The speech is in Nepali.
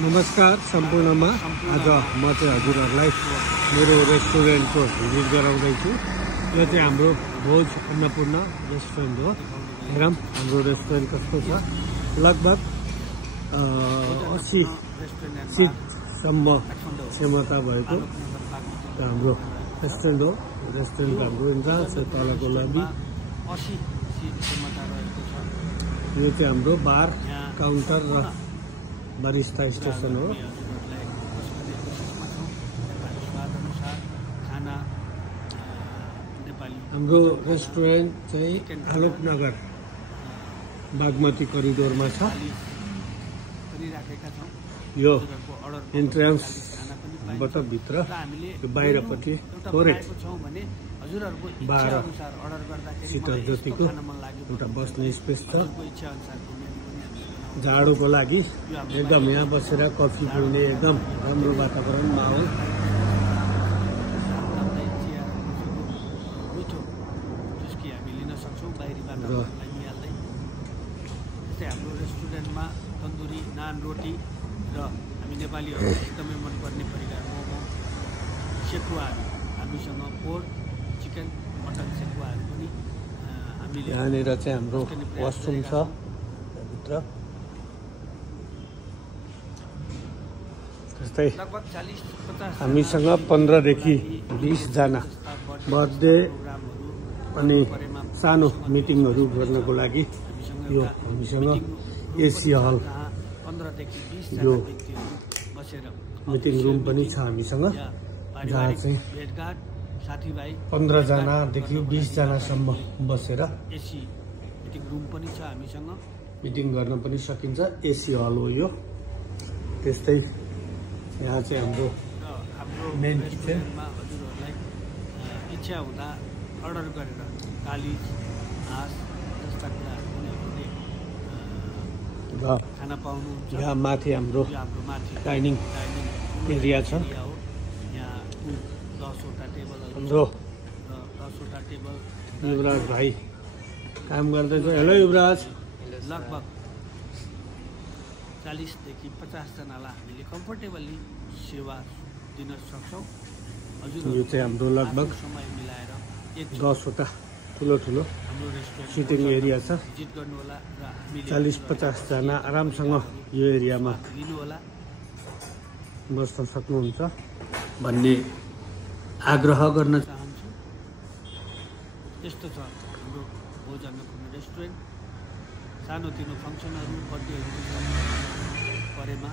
नमस्कार सम्पूर्णमा आज म चाहिँ हजुरहरूलाई मेरो रेस्टुरेन्टको भिजिट गराउँदैछु। यो चाहिँ हाम्रो भोज अन्नपूर्ण रेस्टुरेन्ट हो। हेरौँ हाम्रो रेस्टुरेन्ट कस्तो छ। लगभग 80 सिटसम्म क्षमता भएको हाम्रो रेस्टुरेन्ट हो। रेस्टुरेन्टको हाम्रो इन्ट्रान्स तलको लबी। यो चाहिँ हाम्रो बार काउन्टर र बारिस्ता स्टेसन हो। हाम्रो रेस्टुरेन्ट चाहिँ आलोकनगर बागमती करिडोरमा छ। यो इन्ट्रान्सबाट भित्र बाहिरपट्टि थोरै 12 सिटर जतिको एउटा बस्ने स्पेस छ। जाडोको लागि एकदम यहाँ बसेर कफी पिउने एकदम राम्रो वातावरण माहौल। हाम्रो रेस्टुरेन्टमा तन्दुरी नान रोटी र हामी नेपालीहरूलाई एकदमै मनपर्ने परिकार मोमो सेकुवाहरू हामीसँग पोर्क चिकन मटन सेकुवाहरू पनि हामीले यहाँनिर चाहिँ हाम्रो वासरुम छ भित्र। त्यस्तै लगभग 40-50 हामीसँग 15 देखि 20 जना बर्थडे अनि सानो मिटिङहरू गर्नको लागि यो हामीसँग एसी हल 15 देखि 20 यो जना व्यक्तिहरू बसेर मिटिङ रुम पनि छ हामीसँग, जहाँ चाहिँ भेटघाट साथीभाइ 15 जनादेखि 20 जनासम्म बसेर एसी मिटिङ रुम पनि छ हामीसँग। मिटिङ गर्न पनि सकिन्छ। एसी हल हो यो। त्यस्तै यहाँ चाहिँ हाम्रो मेन किचन। हजुरहरूलाई इच्छा हुँदा अर्डर गरेर कालिज हाँस जस्ता कुराहरू पनि र खाना पाउनुहुन्छ। यहाँ माथि हाम्रो हाम्रो माथि डाइनिङ एरिया छ। हो। यहाँ 10वटा टेबलहरू हाम्रो र 10वटा टेबल युवराज भाइ काम गर्दैछ। हेलो युवराज। लगभग 40 देखि 50 जनालाई हामीले कम्फर्टेबली सेवा दिन सक्छौँ। यो चाहिँ हाम्रो लगभग समय मिलाएर 10वटा ठुलो ठुलो हाम्रो रेस्टुरेन्ट सिटिङ एरिया छ। भिजिट गर्नु होला र हामीले 40-50 जना आरामसँग यो एरियामा लिनु होला बस्न सक्नुहुन्छ भन्ने आग्रह गर्न चाहन्छु। यस्तो छ हाम्रो भोज अन्नपूर्ण रेस्टुरेन्ट। सानोतिनो फङ्सनहरू बर्थडेहरू परेमा